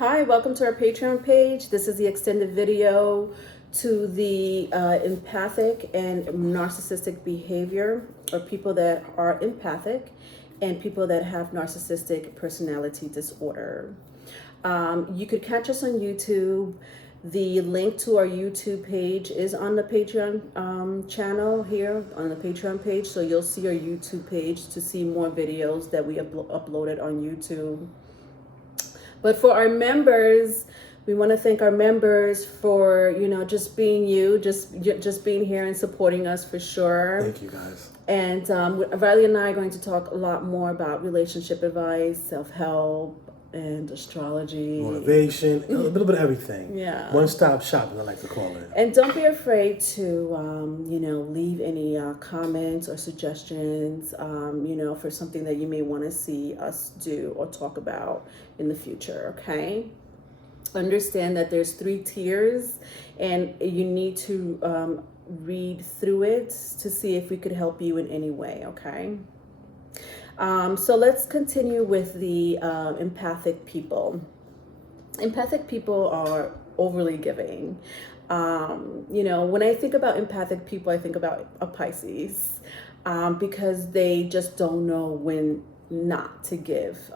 Hi, welcome to our Patreon page. This is the extended video to the empathic and narcissistic behavior, or people that are empathic and people that have narcissistic personality disorder. You could catch us on YouTube. The link to our YouTube page is on the Patreon channel here on the Patreon page. So you'll see our YouTube page to see more videos that we have uploaded on YouTube. But for our members, we want to thank our members for, just being just being here and supporting us for sure. Thank you, guys. And Riley and I are going to talk a lot more about relationship advice, self-help, and astrology. Motivation, a little bit of everything. Yeah. One-stop shopping, I like to call it. And don't be afraid to, leave any comments or suggestions, for something that you may want to see us do or talk about in the future, okay? Understand that there's 3 tiers and you need to read through it to see if we could help you in any way, okay? So let's continue with the empathic people. Empathic people are overly giving. When I think about empathic people, I think about a Pisces because they just don't know when not to give.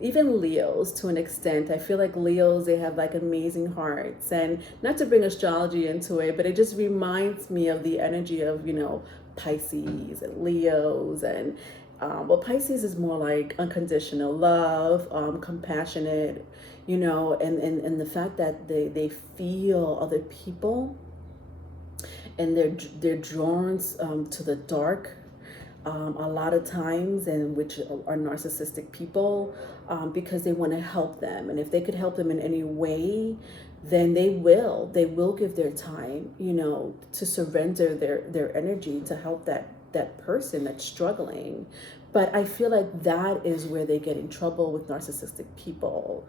Even Leos, to an extent, I feel like Leos, they have like amazing hearts, and not to bring astrology into it, but it just reminds me of the energy of, Pisces and Leos. And Pisces is more like unconditional love, compassionate, and the fact that they feel other people and they're drawn to the dark a lot of times, and which are narcissistic people, because they want to help them. And if they could help them in any way, then they will give their time, to surrender their energy to help that person that's struggling. But I feel like that is where they get in trouble with narcissistic people,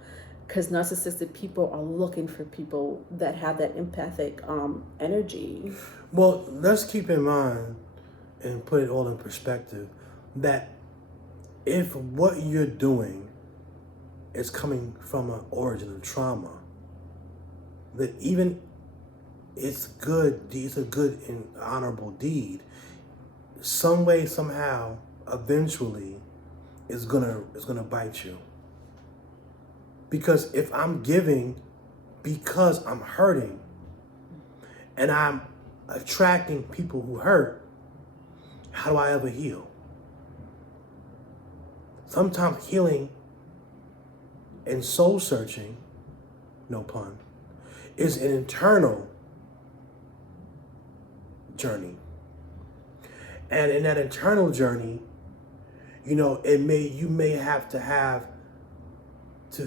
because narcissistic people are looking for people that have that empathic energy. Well, let's keep in mind and put it all in perspective that if what you're doing is coming from an origin of trauma, that even it's a good and honorable deed, some way, somehow, eventually is gonna bite you. Because if I'm giving because I'm hurting and I'm attracting people who hurt, how do I ever heal? Sometimes healing and soul searching, no pun, is an internal journey. And in that internal journey, you may have to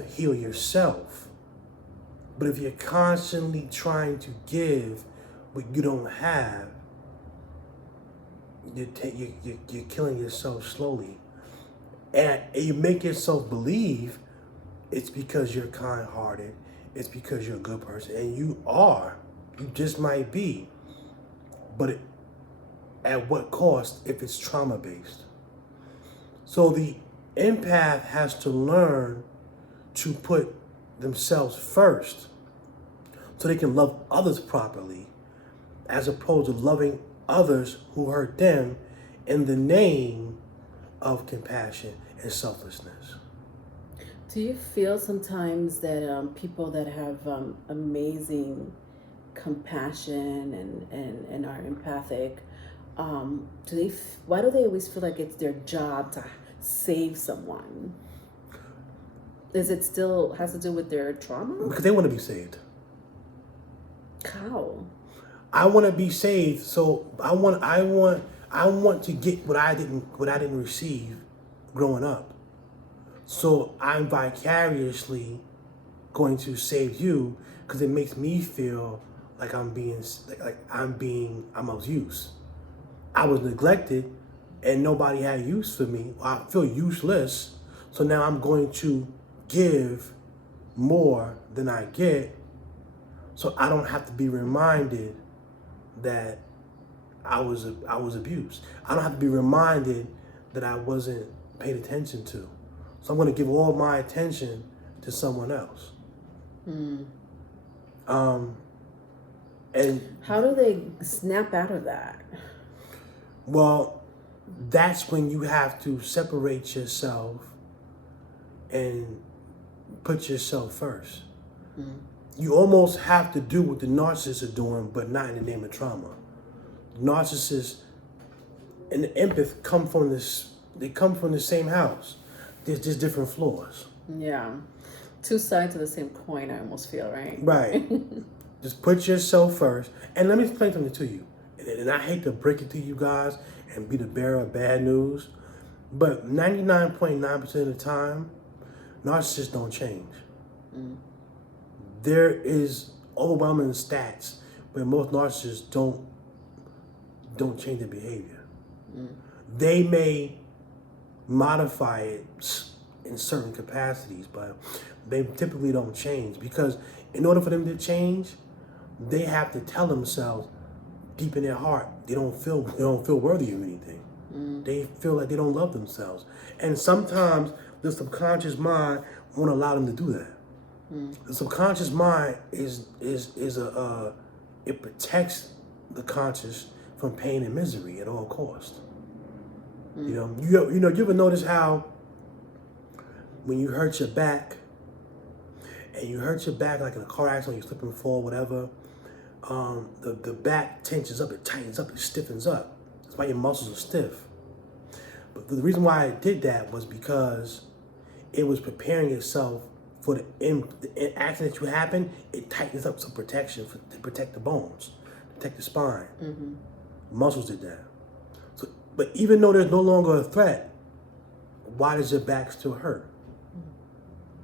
heal yourself. But if you're constantly trying to give what you don't have, you're killing yourself slowly. And you make yourself believe it's because you're kind-hearted, it's because you're a good person, and you are. You just might be. But at what cost if it's trauma-based? So the empath has to learn to put themselves first so they can love others properly, as opposed to loving others who hurt them in the name of compassion and selflessness. Do you feel sometimes that people that have amazing compassion and are empathic, why do they always feel like it's their job to save someone? Is it still has to do with their trauma? Because they want to be saved. How? I want to be saved, so I want to get what I didn't receive growing up. So I'm vicariously going to save you because it makes me feel like I'm of use. I was neglected and nobody had use for me. I feel useless. So now I'm going to give more than I get, so I don't have to be reminded that I was abused. I don't have to be reminded that I wasn't paid attention to. So I'm going to give all my attention to someone else. Mm. And how do they snap out of that? well, that's when you have to separate yourself and put yourself first. Mm. You almost have to do what the narcissists are doing, but not in the name of trauma. Narcissists and the empath come from this. They come from the same house. There's just different floors. Yeah, two sides of the same coin. I almost feel, right? Right. Just put yourself first. And let me explain something to you. And I hate to break it to you guys and be the bearer of bad news, but 99.9% of the time, narcissists don't change. Mm. There is overwhelming stats where most narcissists don't change their behavior. Mm. They may modify it in certain capacities, but they typically don't change, because in order for them to change, they have to tell themselves deep in their heart they don't feel worthy of anything. Mm. They feel like they don't love themselves, and sometimes the subconscious mind won't allow them to do that. Mm. The subconscious mind is it protects the conscious from pain and misery at all costs. Mm. You ever notice how when you hurt your back, and you hurt your back like in a car accident, you slip and fall, whatever, the back tensions up, it tightens up, it stiffens up. That's why your muscles are stiff. But the reason why it did that was because it was preparing itself for the accident that you happen. It tightens up some protection to protect the bones, protect the spine. Mm-hmm. Muscles did that. So, but even though there's no longer a threat, why does your back still hurt?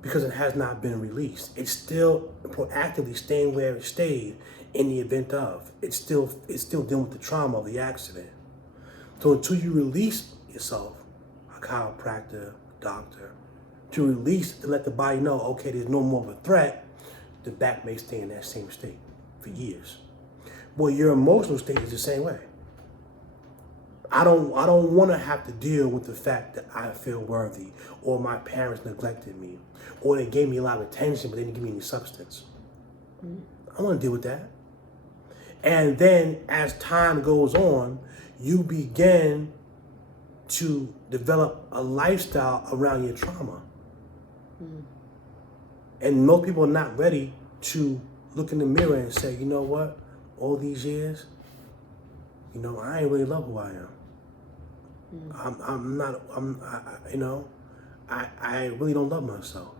Because it has not been released. It's still proactively staying where it stayed in the event of. It's still dealing with the trauma of the accident. So until you release yourself, a chiropractor, doctor, to release, to let the body know, okay, there's no more of a threat, the back may stay in that same state for years. Well, your emotional state is the same way. I don't want to have to deal with the fact that I feel worthy, or my parents neglected me, or they gave me a lot of attention but they didn't give me any substance. I don't want to deal with that. And then as time goes on, you begin to develop a lifestyle around your trauma. And most people are not ready to look in the mirror and say, you know what, all these years, I ain't really love who I am. I really don't love myself.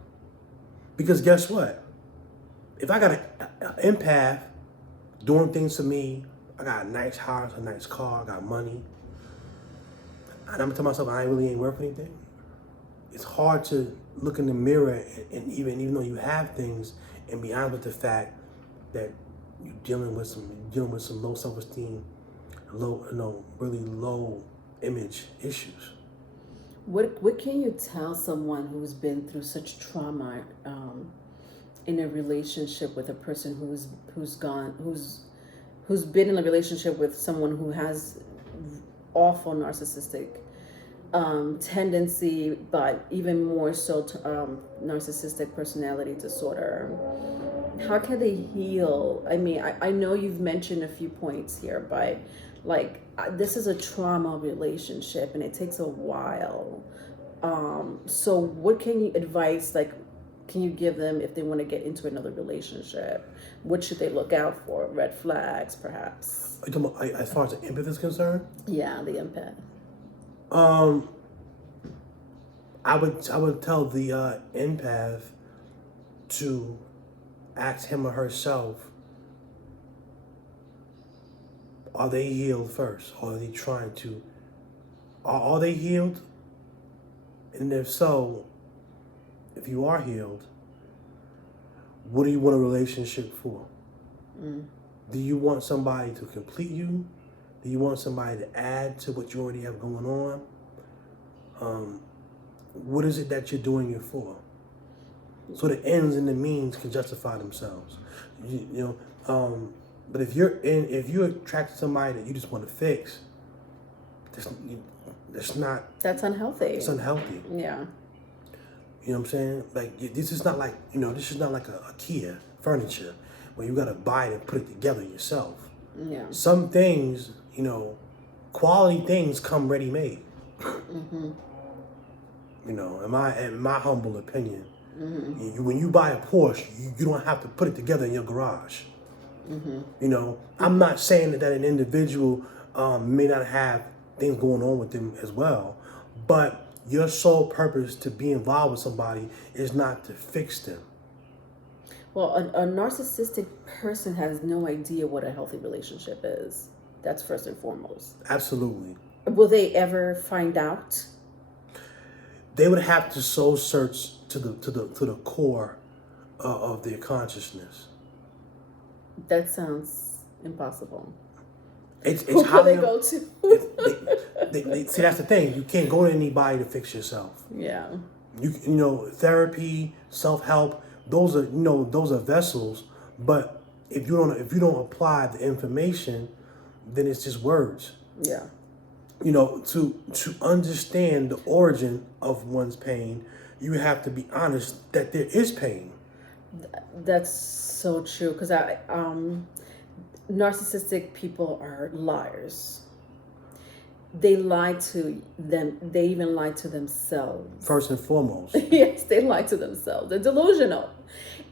Because guess what? If I got an empath doing things for me, I got a nice house, a nice car, I got money, and I'm telling myself I really ain't worth anything, it's hard to look in the mirror and even though you have things, and be honest with the fact that you're dealing with some low self-esteem, really low image issues. What can you tell someone who's been through such trauma in a relationship with a person who's been in a relationship with someone who has awful narcissistic tendency, but even more so narcissistic personality disorder? How can they heal? I mean, I know you've mentioned a few points here, but this is a trauma relationship and it takes a while. So what can you advise, can you give them if they want to get into another relationship? What should they look out for? Red flags, perhaps? Are you talking about, as far as the empath is concerned? Yeah, the empath. I would tell the empath to ask him or herself, are they healed first? Or are they trying to, are they healed? And if so, if you are healed, what do you want a relationship for? Do you want somebody to complete you? Do you want somebody to add to what you already have going on? What is it that you're doing it for? So the ends and the means can justify themselves. But if you're attracted to somebody that you just want to fix, that's unhealthy. That's unhealthy. It's unhealthy. Yeah. You know what I'm saying? Like this is not like this is not like a IKEA furniture where you gotta buy it and put it together yourself. Yeah. Some things, quality things come ready made. Mm-hmm. In my humble opinion, Mm-hmm. when you buy a Porsche, you don't have to put it together in your garage. Mm-hmm. I'm not saying that an individual may not have things going on with them as well, but your sole purpose to be involved with somebody is not to fix them. Well, a narcissistic person has no idea what a healthy relationship is. That's first and foremost. Absolutely. Will they ever find out? They would have to soul search to the core of their consciousness. That sounds impossible. It's Who could highly. they go to? See, that's the thing. You can't go to anybody to fix yourself. Yeah. Therapy, self help. Those are vessels. But if you don't apply the information, then it's just words. Yeah. To understand the origin of one's pain, you have to be honest that there is pain. That's so true. Because narcissistic people are liars. They lie to them. They even lie to themselves. First and foremost. Yes, they lie to themselves. They're delusional.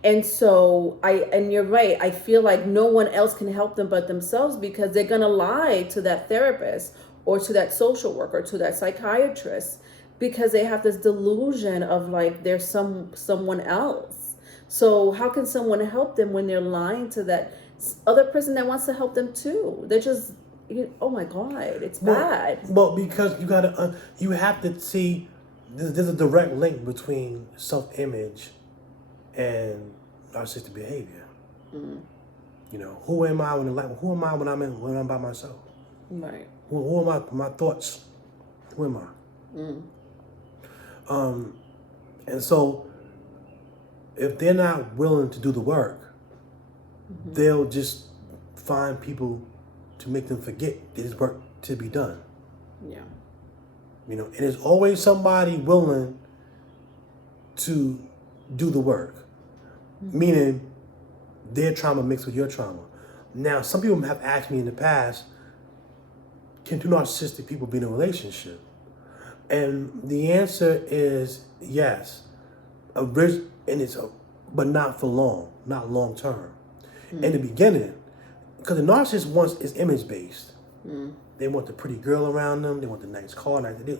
And so and you're right. I feel like no one else can help them but themselves, because they're going to lie to that therapist or to that social worker, to that psychiatrist, because they have this delusion of like there's someone else. So how can someone help them when they're lying to that other person that wants to help them too? They're just, oh my God, it's bad. Well, because you have to see there's a direct link between self-image and narcissistic behavior. Who am I who am I when I'm by myself? Right. Who am I? My thoughts. Who am I? And so, if they're not willing to do the work, they'll just find people to make them forget there's work to be done. Yeah. And there's always somebody willing to do the work, meaning their trauma mixed with your trauma. Now, some people have asked me in the past, can two narcissistic people be in a relationship? And the answer is yes. But not for long, not long term. In the beginning, because the narcissist wants is image based. They want the pretty girl around them. They want the nice car.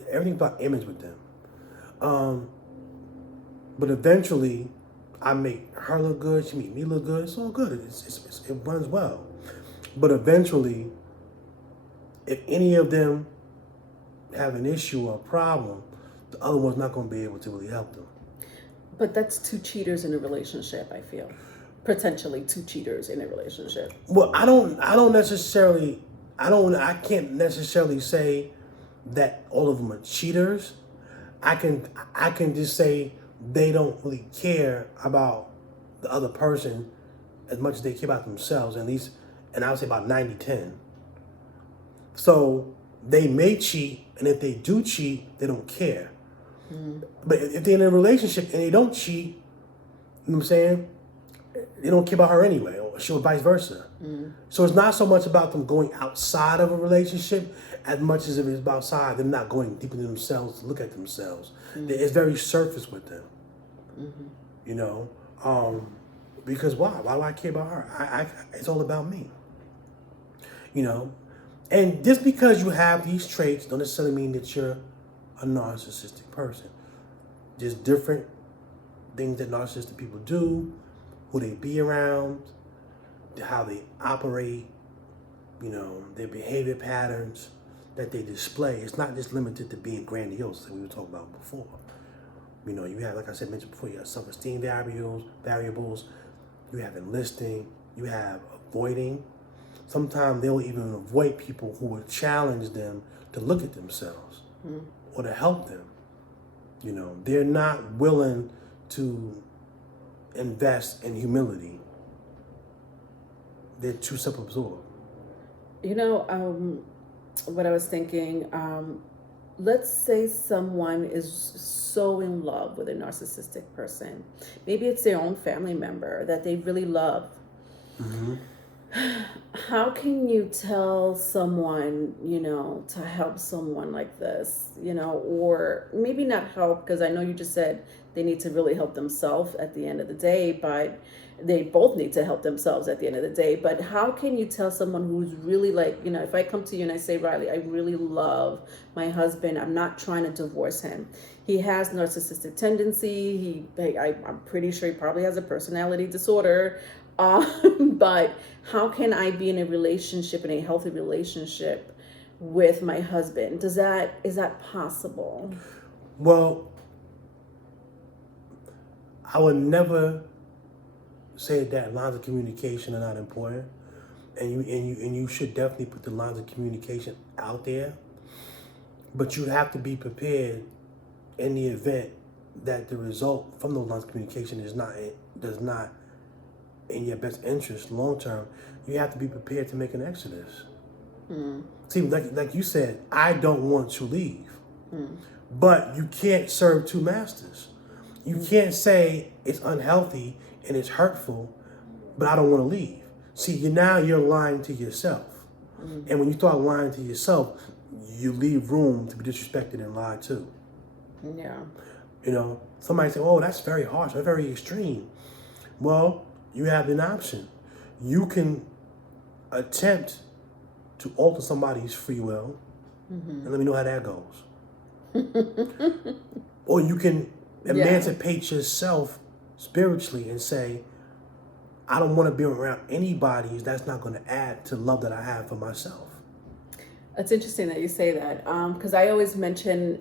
Everything about image with them. But eventually, I make her look good. She make me look good. It's all good. It runs well. But eventually, if any of them have an issue or a problem, the other one's not going to be able to really help them. But that's two cheaters in a relationship, I feel. Potentially two cheaters in a relationship. Well, I can't necessarily say that all of them are cheaters. I can just say they don't really care about the other person as much as they care about themselves, at least, and I would say about 90-10. So they may cheat, and if they do cheat, they don't care. But if they're in a relationship and they don't cheat, you know what I'm saying? They don't care about her anyway, or vice versa. So it's not so much about them going outside of a relationship as much as it is about outside them not going deep into themselves to look at themselves. It's very surface with them. Because why? Why do I care about her? It's all about me. And just because you have these traits don't necessarily mean that you're a narcissistic person. There's different things that narcissistic people do, who they be around, how they operate, their behavior patterns that they display. It's not just limited to being grandiose, that we were talking about before. You have, like I said, mentioned before, you have self-esteem variables, you have enlisting, you have avoiding. Sometimes they'll even avoid people who will challenge them to look at themselves or to help them. They're not willing to invest in humility. They're too self-absorbed. What I was thinking, let's say someone is so in love with a narcissistic person. Maybe it's their own family member that they really love. Mm-hmm. How can you tell someone, to help someone like this, or maybe not help, because I know you just said they need to really help themselves at the end of the day, but they both need to help themselves at the end of the day. But how can you tell someone who's really like, if I come to you and I say, Riley, I really love my husband, I'm not trying to divorce him. He has narcissistic tendency. I'm pretty sure he probably has a personality disorder. But how can I be in a relationship, in a healthy relationship with my husband? Is that possible? Well, I would never say that lines of communication are not important, and you should definitely put the lines of communication out there. But you have to be prepared in the event that the result from those lines of communication does not in your best interest long term. You have to be prepared to make an exodus. See, like you said, I don't want to leave, but you can't serve two masters. You can't say it's unhealthy and it's hurtful, but I don't want to leave. See, you're lying to yourself, and when you start lying to yourself, you leave room to be disrespected and lied to. Yeah. Somebody say, "Oh, that's very harsh. That's very extreme." Well, you have an option. You can attempt to alter somebody's free will, and let me know how that goes. Or you can emancipate yourself spiritually and say, I don't want to be around anybody that's not going to add to love that I have for myself. It's interesting that you say that, because I always mention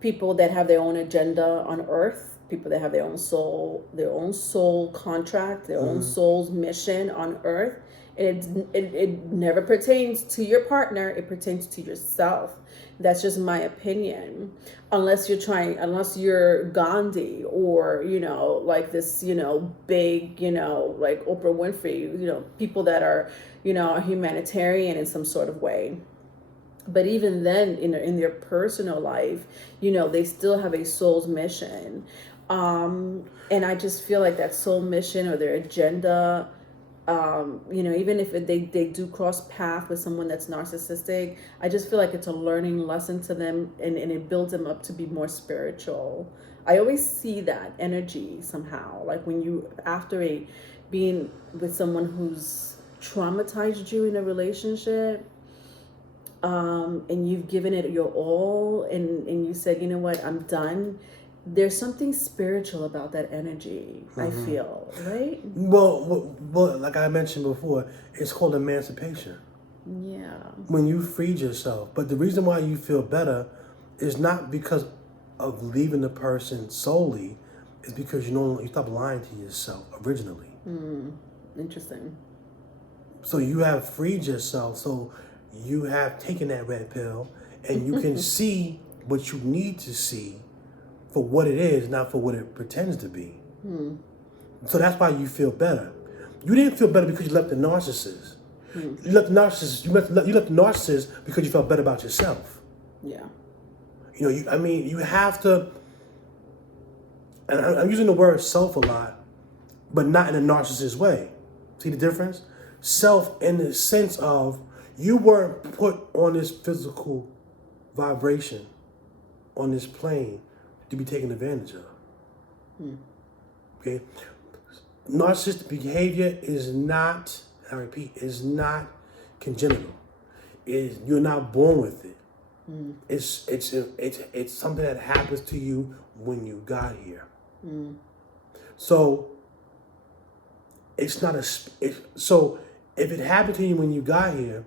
people that have their own agenda on earth, people that have their own soul contract, their own soul's mission on earth. And it never pertains to your partner, it pertains to yourself. That's just my opinion. Unless you're Gandhi, or like this, big, like Oprah Winfrey, people that are, humanitarian in some sort of way. But even then, in their personal life, they still have a soul's mission. And I just feel like that soul mission or their agenda, even if they do cross path with someone that's narcissistic, I just feel like it's a learning lesson to them, and it builds them up to be more spiritual. I always see that energy somehow, like when you, after being with someone who's traumatized you in a relationship, and you've given it your all, and you said, you know what, I'm done. There's something spiritual about that energy, I feel, right? Well, like I mentioned before, it's called emancipation. Yeah. When you freed yourself. But the reason why you feel better is not because of leaving the person solely, it's because you stop lying to yourself originally. Interesting. So you have freed yourself, so you have taken that red pill, and you can see what you need to see for what it is, not for what it pretends to be. So that's why you feel better. You didn't feel better because you left the narcissist. You left the narcissist. You left the narcissist because you felt better about yourself. Yeah. You have to. And I'm using the word self a lot, but not in a narcissist way. See the difference? Self in the sense of you weren't put on this physical vibration, on this plane, to be taken advantage of. Okay? Narcissistic behavior is not, I repeat, is not congenital. You're not born with it. It's something that happens to you when you got here. So it's not so if it happened to you when you got here,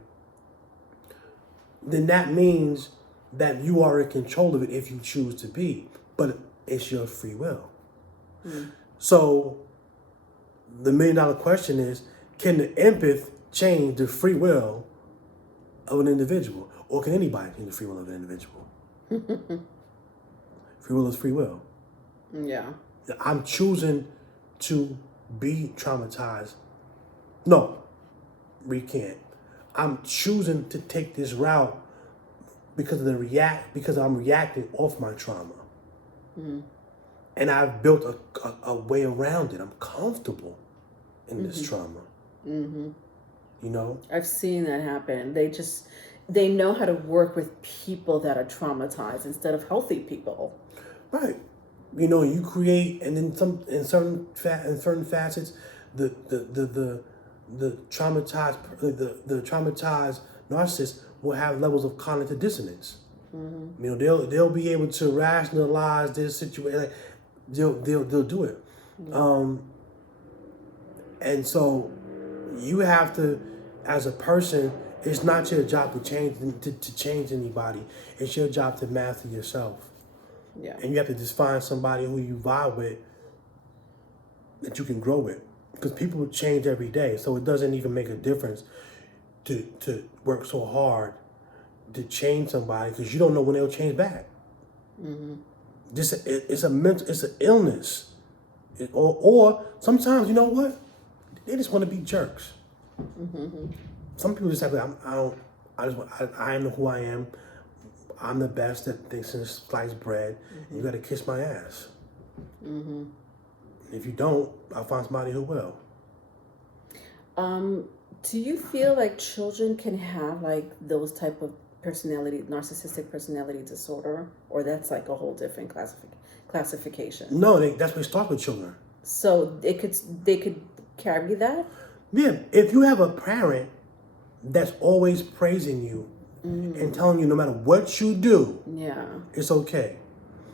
then that means that you are in control of it if you choose to be. But it's your free will. So the $1 million question is, can the empath change the free will of an individual? Or can anybody change the free will of an individual? Free will is free will. Yeah. I'm choosing to be traumatized. No, recant. I'm choosing to take this route because I'm reacting off my trauma. And I've built a way around it. I'm comfortable in this trauma. You know? I've seen that happen. They know how to work with people that are traumatized instead of healthy people. Right. You know, you create, and then some in certain facets, the traumatized narcissist will have levels of cognitive dissonance. You know, they'll be able to rationalize their situation. Like, they'll do it. And so you have to, as a person, it's not your job to change anybody. It's your job to master yourself. Yeah. And you have to just find somebody who you vibe with that you can grow with. Because people change every day, so it doesn't even make a difference to work so hard to change somebody, because you don't know when they'll change back. It's an illness. Or sometimes, you know what? They just want to be jerks. Some people just have to, I know who I am. I'm the best at things since sliced bread. You got to kiss my ass. If you don't, I'll find somebody who will. Do you feel like children can have like those type of narcissistic personality disorder, or that's like a whole different classification? No, that's what starts with children. So they could carry that? Yeah, if you have a parent that's always praising you and telling you no matter what you do, Yeah. it's okay.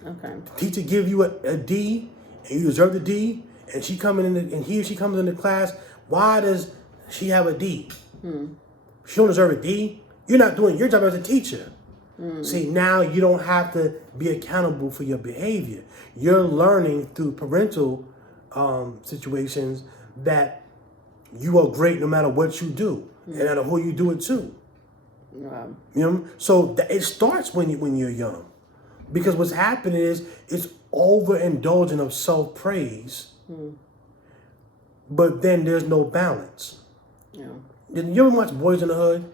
Okay. Teacher give you a D and you deserve the D, and she he or she comes into class, why does she have a D? She don't deserve a D. You're not doing your job as a teacher. See, now you don't have to be accountable for your behavior. You're learning through parental situations that you are great no matter what you do, and no matter who you do it to. Wow. You know, so it starts when you're young, because what's happening is it's overindulging of self-praise, but then there's no balance. Yeah. Did you ever watch Boys in the Hood?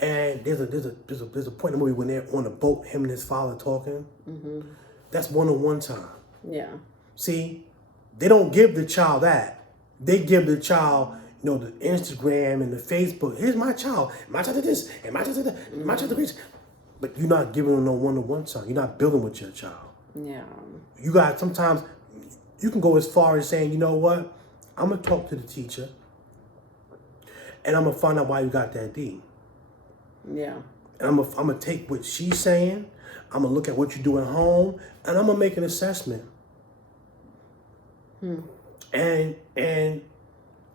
And there's a point in the movie when they're on a boat, him and his father talking. That's one-on-one time. Yeah. See, they don't give the child that. They give the child, you know, the Instagram and the Facebook. Here's my child. My child did this, and my child did that, and my child did this. But you're not giving them no one-on-one time. You're not building with your child. Yeah. You got, sometimes you can go as far as saying, you know what, I'm gonna talk to the teacher, and I'm gonna find out why you got that D. Yeah. And I'm gonna take what she's saying. I'm gonna look at what you do at home, and I'm gonna make an assessment. And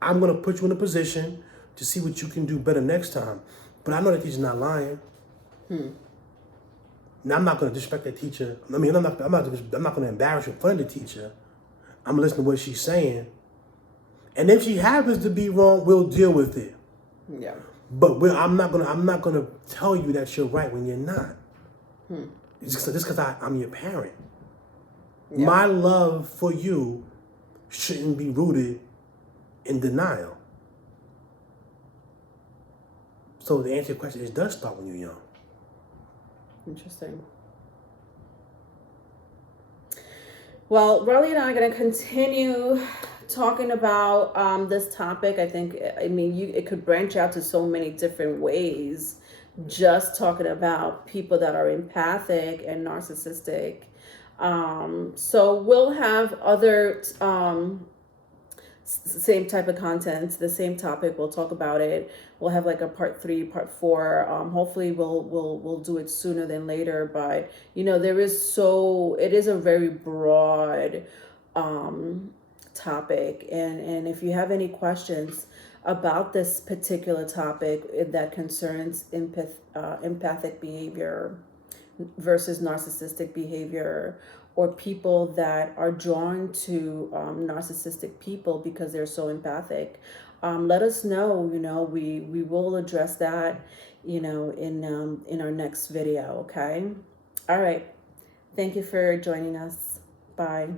I'm gonna put you in a position to see what you can do better next time. But I know that teacher's not lying. Now I'm not gonna disrespect that teacher. I mean, I'm not gonna embarrass you in front of the teacher. I'm gonna listen to what she's saying. And if she happens to be wrong, we'll deal with it. Yeah. But I'm not gonna tell you that you're right when you're not. Just because I'm your parent. Yeah. My love for you shouldn't be rooted in denial. So the answer to your question, it does start when you're young. Interesting. Well, Riley and I are going to continue talking about this topic. I think, it could branch out to so many different ways. Just talking about people that are empathic and narcissistic. So we'll have other same type of content, the same topic. We'll talk about it. We'll have like a part 3, part 4. Hopefully we'll do it sooner than later. But it is a very broad topic, and if you have any questions about this particular topic that concerns empathic behavior versus narcissistic behavior, or people that are drawn to narcissistic people because they're so empathic, let us know. We will address that in our next video. Okay. All right, thank you for joining us. Bye.